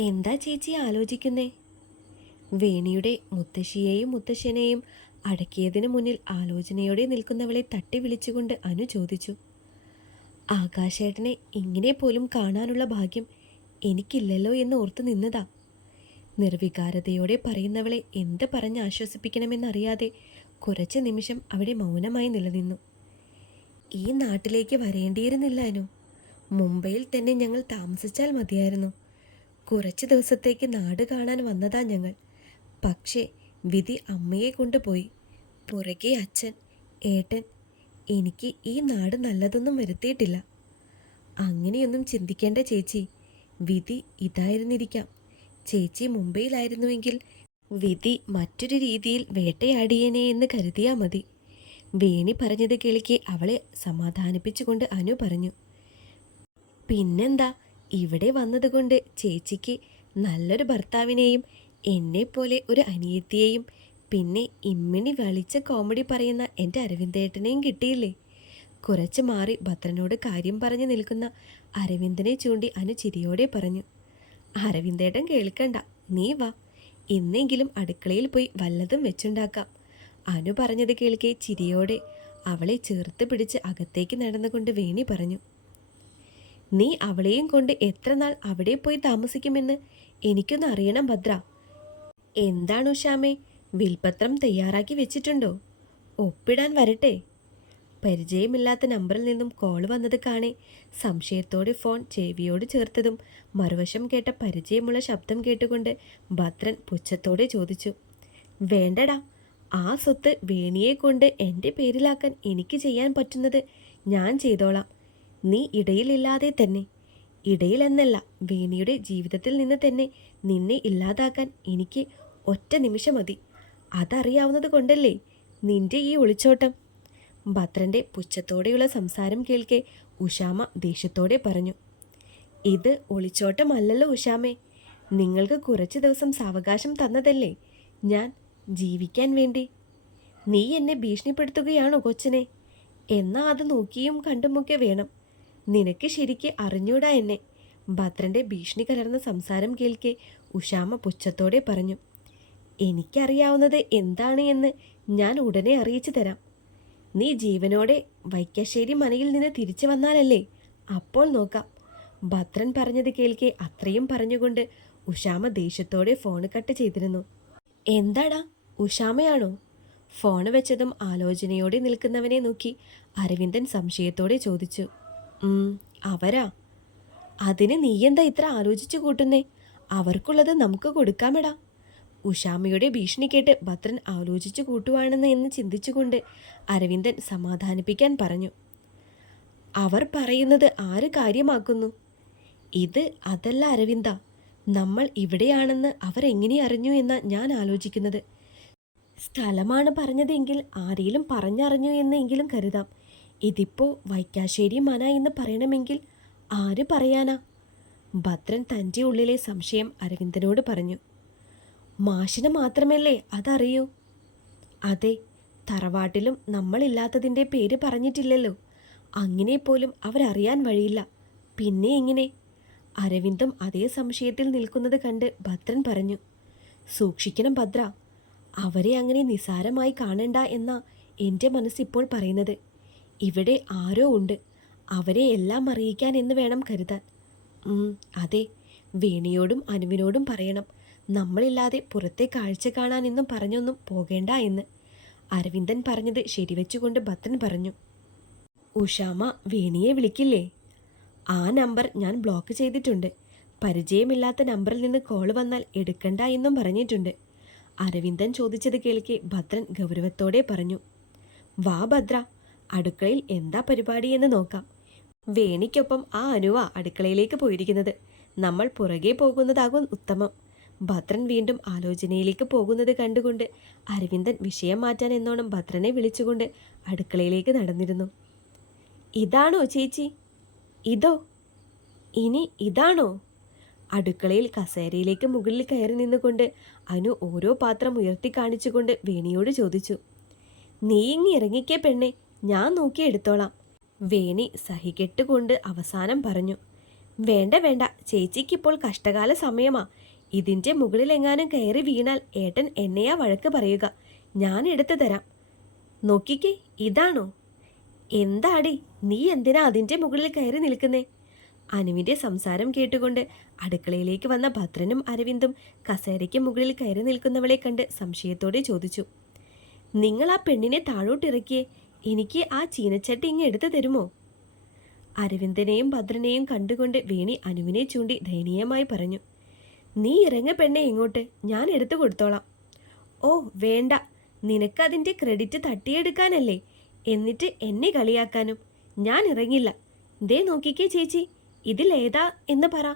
എന്താ ചേച്ചി ആലോചിക്കുന്നേ? വേണിയുടെ മുത്തശ്ശിയെയും മുത്തശ്ശനെയും അടക്കിയതിനു മുന്നിൽ ആലോചനയോടെ നിൽക്കുന്നവളെ തട്ടി വിളിച്ചുകൊണ്ട് അനു ചോദിച്ചു. ആകാശേട്ടനെ ഇങ്ങനെ പോലും കാണാനുള്ള ഭാഗ്യം എനിക്കില്ലല്ലോ എന്ന് ഓർത്തു നിന്നതാ. നിർവികാരതയോടെ പറയുന്നവളെ എന്ത് പറഞ്ഞ് ആശ്വസിപ്പിക്കണമെന്നറിയാതെ കുറച്ച് നിമിഷം അവിടെ മൗനമായി നിലനിന്നു. ഈ നാട്ടിലേക്ക് വരേണ്ടിയിരുന്നില്ല അനു. മുംബൈയിൽ തന്നെ ഞങ്ങൾ താമസിച്ചാൽ മതിയായിരുന്നു. കുറച്ച് ദിവസത്തേക്ക് നാട് കാണാൻ വന്നതാ ഞങ്ങൾ. പക്ഷേ വിധി അമ്മയെ കൊണ്ടുപോയി. പുറകെ അച്ഛൻ ഏട്ടൻ എനിക്ക് ഈ നാട് നല്ലതൊന്നും വരുത്തിയിട്ടില്ല. അങ്ങനെയൊന്നും ചിന്തിക്കേണ്ട ചേച്ചി. വിധി ഇതായിരുന്നിരിക്കാം. ചേച്ചി മുംബൈയിലായിരുന്നുവെങ്കിൽ വിധി മറ്റൊരു രീതിയിൽ വേട്ടയാടിയേനെ എന്ന് കരുതിയാൽ മതി. വേണി പറഞ്ഞത് കേൾക്കി അവളെ സമാധാനിപ്പിച്ചുകൊണ്ട് അനു പറഞ്ഞു. പിന്നെന്താ? ഇവിടെ വന്നതുകൊണ്ട് ചേച്ചിക്ക് നല്ലൊരു ഭർത്താവിനെയും എന്നെപ്പോലെ ഒരു അനിയത്തിയെയും പിന്നെ ഇമ്മിണി വളിച്ച കോമഡി പറയുന്ന എന്റെ അരവിന്ദേട്ടനെയും കിട്ടിയില്ലേ? കുറച്ച് മാറി ഭദ്രനോട് കാര്യം പറഞ്ഞു നിൽക്കുന്ന അരവിന്ദനെ ചൂണ്ടി അനു ചിരിയോടെ പറഞ്ഞു അരവിന്ദേട്ടൻ കേൾക്കണ്ട നീ വാ. ഇന്നെങ്കിലും അടുക്കളയിൽ പോയി വല്ലതും വെച്ചുണ്ടാക്കാം. അനു പറഞ്ഞത് കേൾക്കെ ചിരിയോടെ അവളെ ചേർത്ത് പിടിച്ച് അകത്തേക്ക് നടന്നുകൊണ്ട് വേണി പറഞ്ഞു നീ അവളെയും കൊണ്ട് എത്ര നാൾ അവിടെ പോയി താമസിക്കുമെന്ന് എനിക്കൊന്ന് അറിയണം ഭദ്ര. എന്താണ് ഉഷാമേ? വിൽപത്രം തയ്യാറാക്കി വെച്ചിട്ടുണ്ടോ? ഒപ്പിടാൻ വരട്ടെ. പരിചയമില്ലാത്ത നമ്പറിൽ നിന്നും കോൾ വന്നത് കാണെ സംശയത്തോടെ ഫോൺ ചേവിയോട് ചേർത്തതും മറുവശം കേട്ട പരിചയമുള്ള ശബ്ദം കേട്ടുകൊണ്ട് ഭദ്രൻ പുച്ഛത്തോടെ ചോദിച്ചു വേണ്ടടാ ആ സ്വത്ത് വേണിയെ കൊണ്ട് എന്റെ പേരിലാക്കാൻ എനിക്ക് ചെയ്യാൻ പറ്റുന്നത് ഞാൻ ചെയ്തോളാം. നീ ഇടയിലില്ലാതെ തന്നെ. ഇടയിലെന്നല്ല വേണിയുടെ ജീവിതത്തിൽ നിന്ന് തന്നെ നിന്നെ ഇല്ലാതാക്കാൻ എനിക്ക് ഒറ്റ നിമിഷം മതി. അതറിയാവുന്നത് കൊണ്ടല്ലേ നിന്റെ ഈ ഒളിച്ചോട്ടം? ഭദ്രന്റെ പുച്ഛത്തോടെയുള്ള സംസാരം കേൾക്കെ ഉഷാമ ദേഷ്യത്തോടെ പറഞ്ഞു. ഇത് ഒളിച്ചോട്ടമല്ലല്ലോ ഉഷാമേ. നിങ്ങൾക്ക് കുറച്ച് ദിവസം സാവകാശം തന്നതല്ലേ ഞാൻ ജീവിക്കാൻ വേണ്ടി. നീ എന്നെ ഭീഷണിപ്പെടുത്തുകയാണോ കൊച്ചിനെ? എന്നാ അത് നോക്കിയും കണ്ടുമൊക്കെ വേണം. നിനക്ക് ശരിക്ക് അറിഞ്ഞൂടാ എന്നെ. ഭദ്രന്റെ ഭീഷണി കലർന്ന സംസാരം കേൾക്കെ ഉഷാമ പുച്ഛത്തോടെ പറഞ്ഞു എനിക്കറിയാവുന്നത് എന്താണ് എന്ന് ഞാൻ ഉടനെ അറിയിച്ചു തരാം. നീ ജീവനോടെ വൈക്കശ്ശേരി മനയിൽ നിന്ന് തിരിച്ചു വന്നാലല്ലേ? അപ്പോൾ നോക്കാം. ഭദ്രൻ പറഞ്ഞത് കേൾക്കെ അത്രയും പറഞ്ഞുകൊണ്ട് ഉഷാമ ദേഷ്യത്തോടെ ഫോൺ കട്ട് ചെയ്തിരുന്നു. എന്താടാ? ഉഷാമയാണോ? ഫോൺ വെച്ചതും ആലോചനയോടെ നിൽക്കുന്നവനെ നോക്കി അരവിന്ദൻ സംശയത്തോടെ ചോദിച്ചു. "ഉം, അവരാ. അതിന് നീയെന്താ ഇത്ര ആലോചിച്ചു കൂട്ടുന്നേ? അവർക്കുള്ളത് നമുക്ക് കൊടുക്കാമെടാ. ഉഷാമയുടെ ഭീഷണി കേട്ട് ഭദ്രൻ ആലോചിച്ചു കൂട്ടുവാണെന്ന് എന്ന് ചിന്തിച്ചുകൊണ്ട് അരവിന്ദൻ സമാധാനിപ്പിക്കാൻ പറഞ്ഞു. അവർ പറയുന്നത് ആര് കാര്യമാക്കുന്നു? ഇത് അതല്ല അരവിന്ദ. നമ്മൾ ഇവിടെയാണെന്ന് അവർ എങ്ങനെ അറിഞ്ഞു എന്നാ ഞാൻ ആലോചിക്കുന്നത്. സ്ഥലമാണ് പറഞ്ഞതെങ്കിൽ ആരെങ്കിലും പറഞ്ഞറിഞ്ഞു എന്നെങ്കിലും കരുതാം. ഇതിപ്പോ വൈക്കാശ്ശേരി മന എന്ന് പറയണമെങ്കിൽ ആര് പറയാനാ? ഭദ്രൻ തന്റെ ഉള്ളിലെ സംശയം അരവിന്ദനോട് പറഞ്ഞു. മാഷിന് മാത്രമല്ലേ അതറിയൂ? അതെ തറവാട്ടിലും നമ്മളില്ലാത്തതിന്റെ പേര് പറഞ്ഞിട്ടില്ലല്ലോ. അങ്ങനെ പോലും അവരറിയാൻ വഴിയില്ല. പിന്നെ എങ്ങനെ? അരവിന്ദും അതേ സംശയത്തിൽ നിൽക്കുന്നത് കണ്ട് ഭദ്രൻ പറഞ്ഞു. സൂക്ഷിക്കണം ഭദ്ര. അവരെ അങ്ങനെ നിസാരമായി കാണണ്ട എന്നാ എന്റെ മനസ്സിപ്പോൾ പറയുന്നത്. ഇവിടെ ആരോ ഉണ്ട്. അവരെ എല്ലാം അറിയിക്കാൻ എന്ന് വേണം കരുതാൻ. അതെ. വേണിയോടും അനുവിനോടും പറയണം. നമ്മളില്ലാതെ പുറത്തെ കാഴ്ച കാണാനെന്നും പറഞ്ഞൊന്നും പോകേണ്ട എന്ന്. അരവിന്ദൻ പറഞ്ഞത് ശരിവെച്ചുകൊണ്ട് ഭദ്രൻ പറഞ്ഞു. ഉഷാമ വേണിയെ വിളിക്കില്ലേ? ആ നമ്പർ ഞാൻ ബ്ലോക്ക് ചെയ്തിട്ടുണ്ട്. പരിചയമില്ലാത്ത നമ്പറിൽ നിന്ന് കോൾ വന്നാൽ എടുക്കണ്ട എന്നും പറഞ്ഞിട്ടുണ്ട്. അരവിന്ദൻ ചോദിച്ചത് കേൾക്കെ ഭദ്രൻ ഗൗരവത്തോടെ പറഞ്ഞു. വാ ഭദ്ര അടുക്കളയിൽ എന്താ പരിപാടി എന്ന് നോക്കാം. വേണിക്കൊപ്പം ആ അനുവ അടുക്കളയിലേക്ക് പോയിരിക്കുന്നത്. നമ്മൾ പുറകെ പോകുന്നതാകും ഉത്തമം. ഭദ്രൻ വീണ്ടും ആലോചനയിലേക്ക് പോകുന്നത് കണ്ടുകൊണ്ട് അരവിന്ദൻ വിഷയം മാറ്റാൻ എന്നോണം ഭദ്രനെ വിളിച്ചുകൊണ്ട് അടുക്കളയിലേക്ക് നടന്നിരുന്നു. ഇതാണോ ചേച്ചി? ഇതോ? ഇനി ഇതാണോ? അടുക്കളയിൽ കസേരയിലേക്ക് മുകളിൽ കയറി നിന്നുകൊണ്ട് അനു ഓരോ പാത്രം ഉയർത്തി കാണിച്ചുകൊണ്ട് വേണിയോട് ചോദിച്ചു. നീ ഇങ്ങി ഇറങ്ങിക്കേ പെണ്ണെ. ഞാൻ നോക്കി എടുത്തോളാം. വേണി സഹികെട്ടുകൊണ്ട് അവസാനം പറഞ്ഞു. വേണ്ട വേണ്ട. ചേച്ചിക്കിപ്പോൾ കഷ്ടകാല സമയമാ. ഇതിന്റെ മുകളിലെങ്ങാനും കയറി വീണാൽ ഏട്ടൻ എന്നെയാ വഴക്ക് പറയുക. ഞാൻ എടുത്തു തരാം. നോക്കിക്കേ ഇതാണോ? എന്താടി നീ എന്തിനാ അതിന്റെ മുകളിൽ കയറി നിൽക്കുന്നേ? അനുവിന്റെ സംസാരം കേട്ടുകൊണ്ട് അടുക്കളയിലേക്ക് വന്ന ഭദ്രനും അരവിന്ദും കസേരയ്ക്ക് മുകളിൽ കയറി നിൽക്കുന്നവളെ കണ്ട് സംശയത്തോടെ ചോദിച്ചു. നിങ്ങൾ ആ പെണ്ണിനെ താഴോട്ടിറക്കിയേ? എനിക്ക് ആ ചീനച്ചട്ടി ഇങ്ങ് എടുത്തു തരുമോ? അരവിന്ദനെയും ഭദ്രനെയും കണ്ടുകൊണ്ട് വേണി അനുവിനെ ചൂണ്ടി ദയനീയമായി പറഞ്ഞു. നീ ഇറങ്ങ പെണ്ണെ ഇങ്ങോട്ട് ഞാൻ എടുത്തു കൊടുത്തോളാം. ഓ വേണ്ട. നിനക്കതിന്റെ ക്രെഡിറ്റ് തട്ടിയെടുക്കാനല്ലേ. എന്നിട്ട് എന്നെ കളിയാക്കാനും. ഞാൻ ഇറങ്ങില്ല. ദേ നോക്കിക്കേ ചേച്ചി ഇതിലേതാ എന്ന് പറ.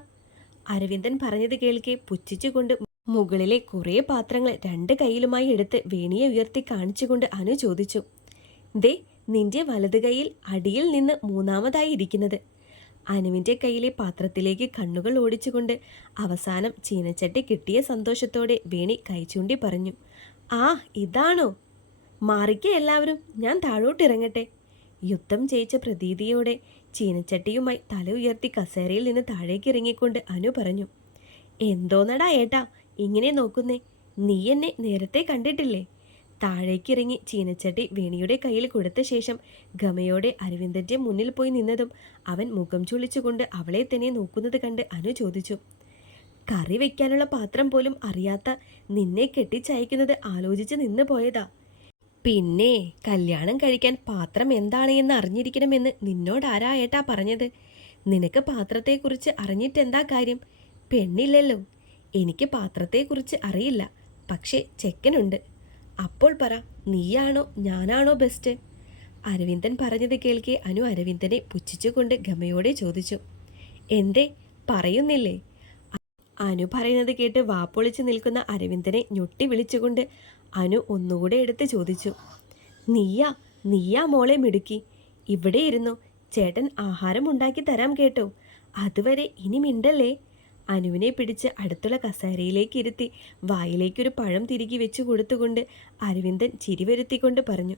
അരവിന്ദൻ പറഞ്ഞത് കേൾക്കെ പുച്ഛിച്ചുകൊണ്ട് മുകളിലെ കുറേ പാത്രങ്ങൾ രണ്ട് കൈയിലുമായി എടുത്ത് വേണിയെ ഉയർത്തി കാണിച്ചുകൊണ്ട് അനു ചോദിച്ചു. ദേ നിന്റെ വലത് കൈയിൽ അടിയിൽ നിന്ന് മൂന്നാമതായി ഇരിക്കുന്നത്. അനുവിന്റെ കയ്യിലെ പാത്രത്തിലേക്ക് കണ്ണുകൾ ഓടിച്ചുകൊണ്ട് അവസാനം ചീനച്ചട്ടി കിട്ടിയ സന്തോഷത്തോടെ വേണി കൈചൂണ്ടി പറഞ്ഞു ആ ഇതാണോ? മാറിക്ക എല്ലാവരും ഞാൻ താഴോട്ടിറങ്ങട്ടെ യുദ്ധം ജയിച്ച പ്രതീതിയോടെ ചീനച്ചട്ടിയുമായി തല ഉയർത്തി കസേരയിൽ നിന്ന് താഴേക്ക് ഇറങ്ങിക്കൊണ്ട് അനു പറഞ്ഞു എന്തോന്നടാ ഏട്ടാ ഇങ്ങനെ നോക്കുന്നേ നീ എന്നെ നേരത്തെ കണ്ടിട്ടില്ലേ? താഴേക്കിറങ്ങി ചീനച്ചട്ടി വേണിയുടെ കയ്യിൽ കൊടുത്ത ശേഷം ഗമയോടെ അരവിന്ദന്റെ മുന്നിൽ പോയി നിന്നതും അവൻ മുഖം ചുളിച്ചുകൊണ്ട് അവളെ തന്നെ നോക്കുന്നത് കണ്ട് അനു ചോദിച്ചു കറി വയ്ക്കാനുള്ള പാത്രം പോലും അറിയാത്ത നിന്നെ കെട്ടിച്ചയക്കുന്നത് ആലോചിച്ച് നിന്ന് പോയതാ. പിന്നെ കല്യാണം കഴിക്കാൻ പാത്രം എന്താണ് എന്ന് അറിഞ്ഞിരിക്കണമെന്ന് നിന്നോട് ആരാ ഏട്ടാ പറഞ്ഞത്? നിനക്ക് പാത്രത്തെക്കുറിച്ച് അറിഞ്ഞിട്ടെന്താ കാര്യം? പെണ്ണില്ലല്ലോ. എനിക്ക് പാത്രത്തെക്കുറിച്ച് അറിയില്ല. പക്ഷേ ചെക്കനുണ്ട്. അപ്പോൾ പറ നീയാണോ ഞാനാണോ ബെസ്റ്റ് അരവിന്ദൻ പറഞ്ഞത് കേൾക്കെ അനു അരവിന്ദനെ പുച്ഛിച്ചുകൊണ്ട് ഗമയോടെ ചോദിച്ചു. എന്തേ പറയുന്നില്ലേ? അനു പറയുന്നത് കേട്ട് വാപ്പൊളിച്ച് നിൽക്കുന്ന അരവിന്ദനെ ഞൊട്ടി വിളിച്ചുകൊണ്ട് അനു ഒന്നുകൂടെ എടുത്ത് ചോദിച്ചു. നീയാ നീയാ മോളെ മിടുക്കി. ഇവിടെ ഇരുന്നു ചേട്ടൻ ആഹാരം ഉണ്ടാക്കി തരാം കേട്ടോ. അതുവരെ ഇനി മിണ്ടല്ലേ? അനുവിനെ പിടിച്ച് അടുത്തുള്ള കസേരയിലേക്ക് ഇരുത്തി വായിലേക്കൊരു പഴം തിരികെ വെച്ചു കൊടുത്തുകൊണ്ട് അരവിന്ദൻ ചിരി വരുത്തിക്കൊണ്ട് പറഞ്ഞു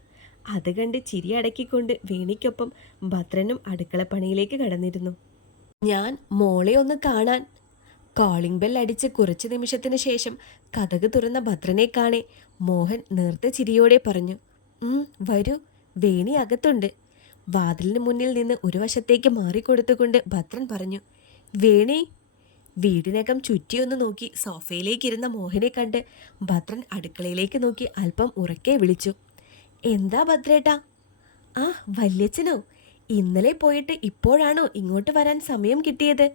അത് കണ്ട് ചിരി അടക്കിക്കൊണ്ട് വേണിക്കൊപ്പം ഭദ്രനും അടുക്കളപ്പണിയിലേക്ക് കടന്നിരുന്നു. ഞാൻ മോളെ ഒന്ന് കാണാൻ. കോളിംഗ് ബെൽ അടിച്ച് കുറച്ച് നിമിഷത്തിന് ശേഷം കഥക് തുറന്ന ഭദ്രനെ കാണെ മോഹൻ നേർത്ത ചിരിയോടെ പറഞ്ഞു വരൂ വേണി അകത്തുണ്ട്. വാതിലിന് മുന്നിൽ നിന്ന് ഒരു വശത്തേക്ക് മാറിക്കൊടുത്തുകൊണ്ട് ഭദ്രൻ പറഞ്ഞു വേണി വീടിനകം ചുറ്റിയൊന്ന് നോക്കി സോഫയിലേക്കിരുന്ന മോഹനെ കണ്ട് ഭദ്രൻ അടുക്കളയിലേക്ക് നോക്കി അല്പം ഉറക്കെ വിളിച്ചു. എന്താ ഭദ്രേട്ടാ? ആ വല്യച്ഛനോ. ഇന്നലെ പോയിട്ട് ഇപ്പോഴാണോ ഇങ്ങോട്ട് വരാൻ സമയം കിട്ടിയത്?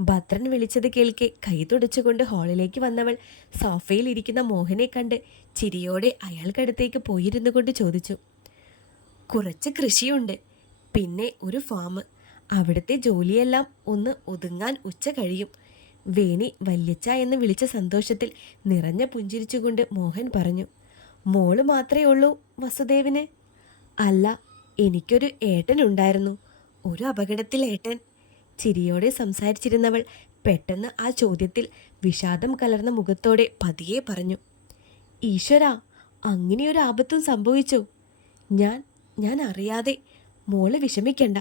ഭദ്രൻ വിളിച്ചത് കേൾക്കെ കൈ തുടച്ചുകൊണ്ട് ഹാളിലേക്ക് വന്നവൾ സോഫയിൽ ഇരിക്കുന്ന മോഹനെ കണ്ട് ചിരിയോടെ അയാൾക്കടുത്തേക്ക് പോയിരുന്നു കൊണ്ട് ചോദിച്ചു. കുറച്ച് കൃഷിയുണ്ട്. പിന്നെ ഒരു ഫാം അവിടുത്തെ ജോലിയെല്ലാം ഒന്ന് ഒതുങ്ങാൻ ഉച്ച കഴിയും. വേണി വല്യച്ച എന്ന് വിളിച്ച സന്തോഷത്തിൽ നിറഞ്ഞ പുഞ്ചിരിച്ചുകൊണ്ട് മോഹൻ പറഞ്ഞു മോൾ മാത്രമേ ഉള്ളൂ വസുദേവിന്? അല്ല എനിക്കൊരു ഏട്ടൻ ഉണ്ടായിരുന്നു ഒരു അപകടത്തിൽ ഏട്ടൻ. ചിരിയോടെ സംസാരിച്ചിരുന്നവൾ പെട്ടെന്ന് ആ ചോദ്യത്തിൽ വിഷാദം കലർന്ന മുഖത്തോടെ പതിയെ പറഞ്ഞു ഈശ്വര അങ്ങനെയൊരു ആപത്തും സംഭവിച്ചു. ഞാൻ ഞാൻ അറിയാതെ മോൾ വിഷമിക്കണ്ട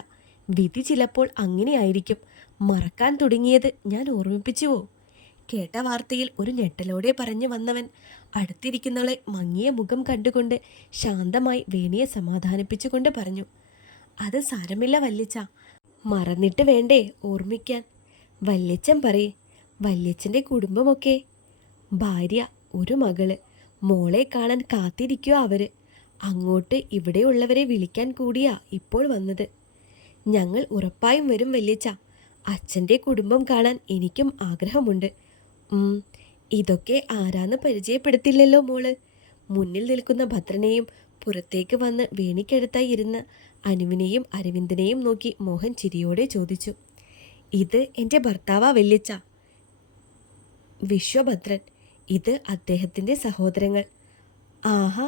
വിധി ചിലപ്പോൾ അങ്ങനെയായിരിക്കും. മറക്കാൻ തുടങ്ങിയത് ഞാൻ ഓർമ്മിപ്പിച്ചുവോ? കേട്ട വാർത്തയിൽ ഒരു ഞെട്ടലോടെ പറഞ്ഞു വന്നവൻ അടുത്തിരിക്കുന്നവളെ മങ്ങിയ മുഖം കണ്ടുകൊണ്ട് ശാന്തമായി വേണിയെ സമാധാനിപ്പിച്ചുകൊണ്ട് പറഞ്ഞു അത് സാരമില്ല വല്യച്ച മറന്നിട്ട് വേണ്ടേ ഓർമ്മിക്കാൻ? വല്യച്ചൻ പറയേ വല്യച്ഛന്റെ കുടുംബമൊക്കെ. ഭാര്യ ഒരു മകൾ മോളെ കാണാൻ കാത്തിരിക്കുക അവർ. അങ്ങോട്ട് ഇവിടെയുള്ളവരെ വിളിക്കാൻ കൂടിയാ ഇപ്പോൾ വന്നത്. ഞങ്ങൾ ഉറപ്പായും വരും വല്യച്ച അച്ഛന്റെ കുടുംബം കാണാൻ എനിക്കും ആഗ്രഹമുണ്ട്. ഇതൊക്കെ ആരാന്ന് പരിചയപ്പെടുത്തില്ലല്ലോ മോൾ. മുന്നിൽ നിൽക്കുന്ന ഭദ്രനെയും പുറത്തേക്ക് വന്ന് വേണിക്കടുത്തായി ഇരുന്ന് അനുവിനെയും അരവിന്ദനെയും നോക്കി മോഹൻ ചിരിയോടെ ചോദിച്ചു ഇത് എന്റെ ഭർത്താവാ വല്യച്ച വിശ്വഭദ്രൻ ഇത് അദ്ദേഹത്തിന്റെ സഹോദരങ്ങൾ. ആഹാ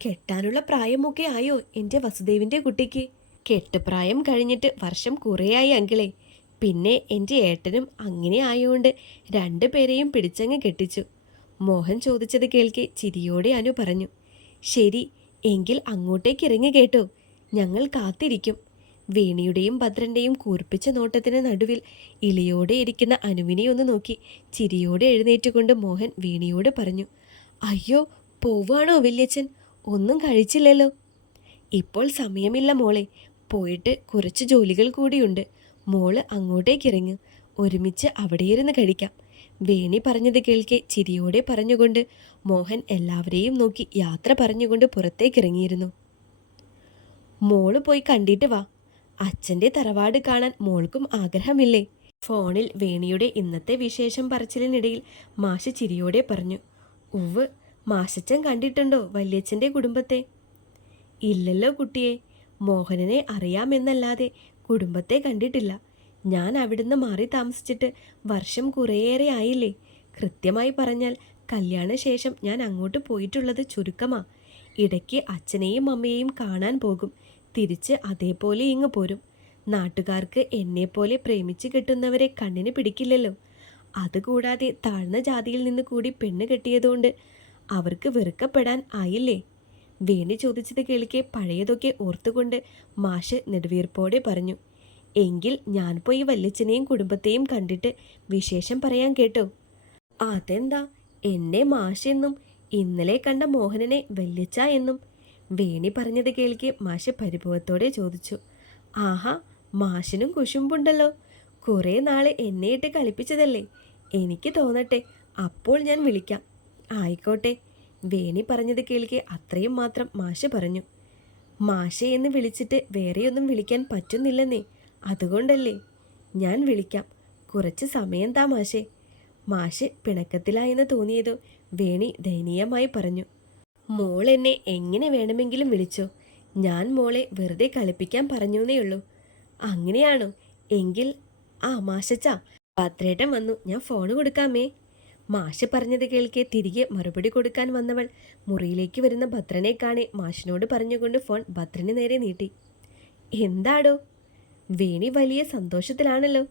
കെട്ടാനുള്ള പ്രായമൊക്കെ ആയോ എന്റെ വസുദേവിന്റെ കുട്ടിക്ക്? കെട്ടുപ്രായം കഴിഞ്ഞിട്ട് വർഷം കുറേയായി അങ്കിളെ. പിന്നെ എന്റെ ഏട്ടനും അങ്ങനെ ആയതുകൊണ്ട് രണ്ടു പേരെയും പിടിച്ചങ്ങ് കെട്ടിച്ചു. മോഹൻ ചോദിച്ചത് കേൾക്കെ ചിരിയോടെ അനു പറഞ്ഞു ശരി എങ്കിൽ അങ്ങോട്ടേക്ക് ഇറങ്ങി കേട്ടോ. ഞങ്ങൾ കാത്തിരിക്കും. വേണിയുടെയും ഭദ്രന്റെയും കൂർപ്പിച്ച നോട്ടത്തിന് നടുവിൽ ഇളിയോടെ ഇരിക്കുന്ന അനുവിനെ ഒന്ന് നോക്കി ചിരിയോടെ എഴുന്നേറ്റുകൊണ്ട് മോഹൻ വേണിയോട് പറഞ്ഞു അയ്യോ പോവാണോ വല്യച്ഛൻ? ഒന്നും കഴിച്ചില്ലല്ലോ. ഇപ്പോൾ സമയമില്ല മോളെ. പോയിട്ട് കുറച്ച് ജോലികൾ കൂടിയുണ്ട്. മോൾ അങ്ങോട്ടേക്ക് ഇറങ്ങും ഒരുമിച്ച് അവിടെ അവിടെയിരുന്ന് കഴിക്കാം. വേണി പറഞ്ഞത് കേൾക്കെ ചിരിയോടെ പറഞ്ഞുകൊണ്ട് മോഹൻ എല്ലാവരെയും നോക്കി യാത്ര പറഞ്ഞുകൊണ്ട് പുറത്തേക്ക് ഇറങ്ങിയിരുന്നു മോൾ പോയി കണ്ടിട്ട് വാ. അച്ഛന്റെ തറവാട് കാണാൻ മോൾക്കും ആഗ്രഹമില്ലേ? ഫോണിൽ വേണിയുടെ ഇന്നത്തെ വിശേഷം പറച്ചിലിനിടയിൽ മാഷ ചിരിയോടെ പറഞ്ഞു. ഉവ് മാഷച്ചൻ കണ്ടിട്ടുണ്ടോ വല്യച്ഛന്റെ കുടുംബത്തെ? ഇല്ലല്ലോ കുട്ടിയെ. മോഹനനെ അറിയാമെന്നല്ലാതെ കുടുംബത്തെ കണ്ടിട്ടില്ല. ഞാൻ അവിടുന്ന് മാറി താമസിച്ചിട്ട് വർഷം കുറേയേറെ ആയില്ലേ? കൃത്യമായി പറഞ്ഞാൽ കല്യാണശേഷം ഞാൻ അങ്ങോട്ട് പോയിട്ടുള്ളത് ചുരുക്കമാ. ഇടയ്ക്ക് അച്ഛനെയും അമ്മയെയും കാണാൻ പോകും. തിരിച്ച് അതേപോലെ ഇങ്ങ് പോരും. നാട്ടുകാർക്ക് എന്നെപ്പോലെ പ്രേമിച്ച് കെട്ടുന്നവരെ കണ്ണിന് പിടിക്കില്ലല്ലോ. അതുകൂടാതെ താഴ്ന്ന ജാതിയിൽ നിന്ന് കൂടി പെണ്ണ് കെട്ടിയതുകൊണ്ട് അവർക്ക് വെറുക്കപ്പെടാൻ ആയില്ലേ? വേണി ചോദിച്ചത് കേൾക്കെ പഴയതൊക്കെ ഓർത്തുകൊണ്ട് മാഷ് നെടുവീർപ്പോടെ പറഞ്ഞു എങ്കിൽ ഞാൻ പോയി വല്യച്ഛനെയും കുടുംബത്തെയും കണ്ടിട്ട് വിശേഷം പറയാൻ കേട്ടോ. അതെന്താ? എന്നെ മാഷെന്നും ഇന്നലെ കണ്ട മോഹനനെ വല്യച്ഛ എന്നും വേണി പറഞ്ഞത് കേൾക്കെ മാഷ് പരിഭവത്തോടെ ചോദിച്ചു. ആഹാ മാഷിനും കുശുമ്പുണ്ടല്ലോ. കുറേ നാളെ എന്നെ ഇട്ട് കളിപ്പിച്ചതല്ലേ? എനിക്ക് തോന്നട്ടെ അപ്പോൾ ഞാൻ വിളിക്കാം. ആയിക്കോട്ടെ. വേണി പറഞ്ഞത് കേൾക്കെ അത്രയും മാത്രം മാഷ പറഞ്ഞു. മാഷെ എന്ന് വിളിച്ചിട്ട് വേറെയൊന്നും വിളിക്കാൻ പറ്റുന്നില്ലെന്നേ. അതുകൊണ്ടല്ലേ? ഞാൻ വിളിക്കാം. കുറച്ച് സമയം താ മാഷെ. മാഷ് പിണക്കത്തിലായെന്ന് തോന്നിയതോ വേണി ദയനീയമായി പറഞ്ഞു. മോൾ എന്നെ എങ്ങനെ വേണമെങ്കിലും വിളിച്ചോ. ഞാൻ മോളെ വെറുതെ കളിപ്പിക്കാൻ പറഞ്ഞൂന്നേയുള്ളൂ അങ്ങനെയാണോ? എങ്കിൽ ആ മാഷച്ച. പത്രേട്ടം വന്നു. ഞാൻ ഫോൺ കൊടുക്കാമേ. മാഷ് പറഞ്ഞത് കേൾക്കെ തിരികെ മറുപടി കൊടുക്കാൻ വന്നവൾ. മുറിയിലേക്ക് വരുന്ന ഭദ്രനെ കാണെ മാഷിനോട് പറഞ്ഞുകൊണ്ട് ഫോൺ ഭദ്രന് നേരെ നീട്ടി. എന്താടോ? വേണി വലിയ സന്തോഷത്തിലാണല്ലോ.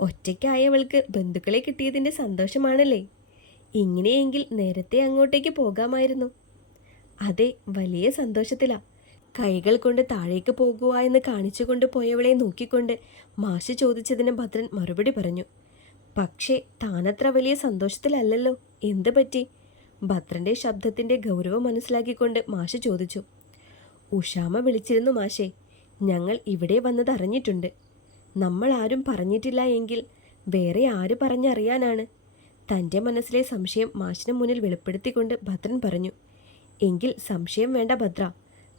ഒറ്റയ്ക്കായവൾക്ക് ബന്ധുക്കളെ കിട്ടിയതിന്റെ സന്തോഷമാണല്ലേ? ഇങ്ങനെയെങ്കിൽ നേരത്തെ അങ്ങോട്ടേക്ക് പോകാമായിരുന്നു. അതെ വലിയ സന്തോഷത്തിലാ. കൈകൾ കൊണ്ട് താഴേക്ക് പോകുക എന്ന് കാണിച്ചുകൊണ്ട് പോയവളെ നോക്കിക്കൊണ്ട് മാഷ് ചോദിച്ചതിന് ഭദ്രൻ മറുപടി പറഞ്ഞു. പക്ഷേ താനത്ര വലിയ സന്തോഷത്തിലല്ലല്ലോ? എന്ത് പറ്റി? ഭദ്രന്റെ ശബ്ദത്തിന്റെ ഗൗരവം മനസ്സിലാക്കിക്കൊണ്ട് മാഷ് ചോദിച്ചു. ഉഷാമ വിളിച്ചിരുന്നു മാഷേ ഞങ്ങൾ ഇവിടെ വന്നത് അറിഞ്ഞിട്ടുണ്ട്. നമ്മൾ ആരും പറഞ്ഞിട്ടില്ല എങ്കിൽ വേറെ ആര് പറഞ്ഞറിയാനാണ്? തന്റെ മനസ്സിലെ സംശയം മാഷിന് മുന്നിൽ വെളിപ്പെടുത്തിക്കൊണ്ട് ഭദ്രൻ പറഞ്ഞു. എങ്കിൽ സംശയം വേണ്ട ഭദ്ര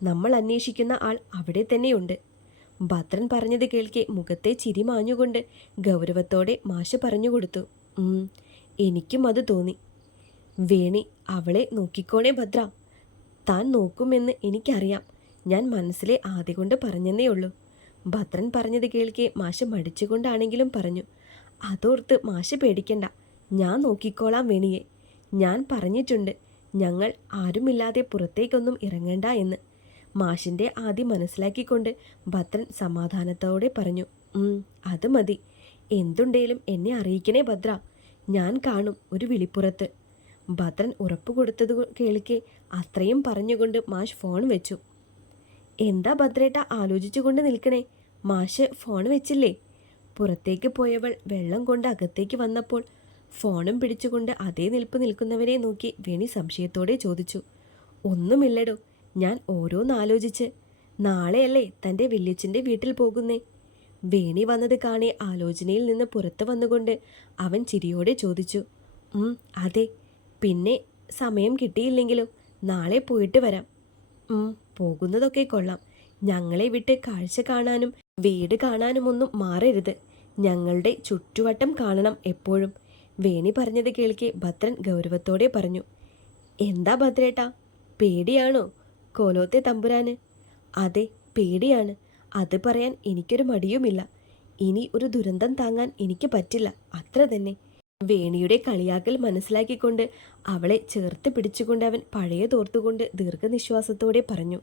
നമ്മൾ അന്വേഷിക്കുന്ന ആൾ അവിടെ തന്നെയുണ്ട്. ഭദ്രൻ പറഞ്ഞത് കേൾക്കെ മുഖത്തെ ചിരി മാഞ്ഞുകൊണ്ട് ഗൗരവത്തോടെ മാഷ പറഞ്ഞു കൊടുത്തു. എനിക്കും അത് തോന്നി. വേണി അവളെ നോക്കിക്കോണേ ഭദ്ര. താൻ നോക്കുമെന്ന് എനിക്കറിയാം. ഞാൻ മനസ്സിലെ ആദ്യ കൊണ്ട് പറഞ്ഞെന്നേ ഉള്ളൂ. ഭദ്രൻ പറഞ്ഞത് കേൾക്കെ മാഷ മടിച്ചുകൊണ്ടാണെങ്കിലും പറഞ്ഞു. അതോർത്ത് മാഷ പേടിക്കണ്ട. ഞാൻ നോക്കിക്കോളാം വേണിയെ. ഞാൻ പറഞ്ഞിട്ടുണ്ട്. ഞങ്ങൾ ആരുമില്ലാതെ പുറത്തേക്കൊന്നും ഇറങ്ങണ്ട എന്ന്. മാഷിന്റെ ആദ്യം മനസ്സിലാക്കിക്കൊണ്ട് ഭദ്രൻ സമാധാനത്തോടെ പറഞ്ഞു "ഉം, അത് മതി. എന്തുണ്ടേലും എന്നെ അറിയിക്കണേ ഭദ്ര. ഞാൻ കാണും ഒരു വിളിപ്പുറത്ത്. ഭദ്രൻ ഉറപ്പ് കൊടുത്തത് കേൾക്കെ അത്രയും പറഞ്ഞുകൊണ്ട് മാഷ് ഫോൺ വെച്ചു. എന്താ ഭദ്രേട്ട ആലോചിച്ചുകൊണ്ട് നിൽക്കണേ? മാഷ് ഫോൺ വെച്ചില്ലേ? പുറത്തേക്ക് പോയവൾ വെള്ളം കൊണ്ട് അകത്തേക്ക് വന്നപ്പോൾ ഫോണും പിടിച്ചുകൊണ്ട് അതേ നിൽപ്പ് നിൽക്കുന്നവരെ നോക്കി വേണി സംശയത്തോടെ ചോദിച്ചു ഒന്നുമില്ലടോ. ഞാൻ ഓരോന്നാലോചിച്ച്. നാളെയല്ലേ തന്റെ വല്യച്ഛന്റെ വീട്ടിൽ പോകുന്നേ? വേണി വന്നത് കാണെ ആലോചനയിൽ നിന്ന് പുറത്തു വന്നുകൊണ്ട് അവൻ ചിരിയോടെ ചോദിച്ചു. അതെ. പിന്നെ സമയം കിട്ടിയില്ലെങ്കിലും നാളെ പോയിട്ട് വരാം. പോകുന്നതൊക്കെ കൊള്ളാം. ഞങ്ങളെ വിട്ട് കാഴ്ച കാണാനും വീട് കാണാനും ഒന്നും മാറരുത്. ഞങ്ങളുടെ ചുറ്റുവട്ടം കാണണം എപ്പോഴും. വേണി പറഞ്ഞത് കേൾക്കെ ഭദ്രൻ ഗൗരവത്തോടെ പറഞ്ഞു. എന്താ ഭദ്രേട്ടാ? പേടിയാണോ? കോലോത്തെ തമ്പുരാന്. അതെ പേടിയാണ്. അത് പറയാൻ എനിക്കൊരു മടിയുമില്ല. ഇനി ഒരു ദുരന്തം താങ്ങാൻ എനിക്ക് പറ്റില്ല. അത്ര തന്നെ. വേണിയുടെ കളിയാക്കൽ മനസ്സിലാക്കിക്കൊണ്ട് അവളെ ചേർത്ത് പിടിച്ചുകൊണ്ട് അവൻ പഴയ തോർത്തുകൊണ്ട് ദീർഘനിശ്വാസത്തോടെ പറഞ്ഞു.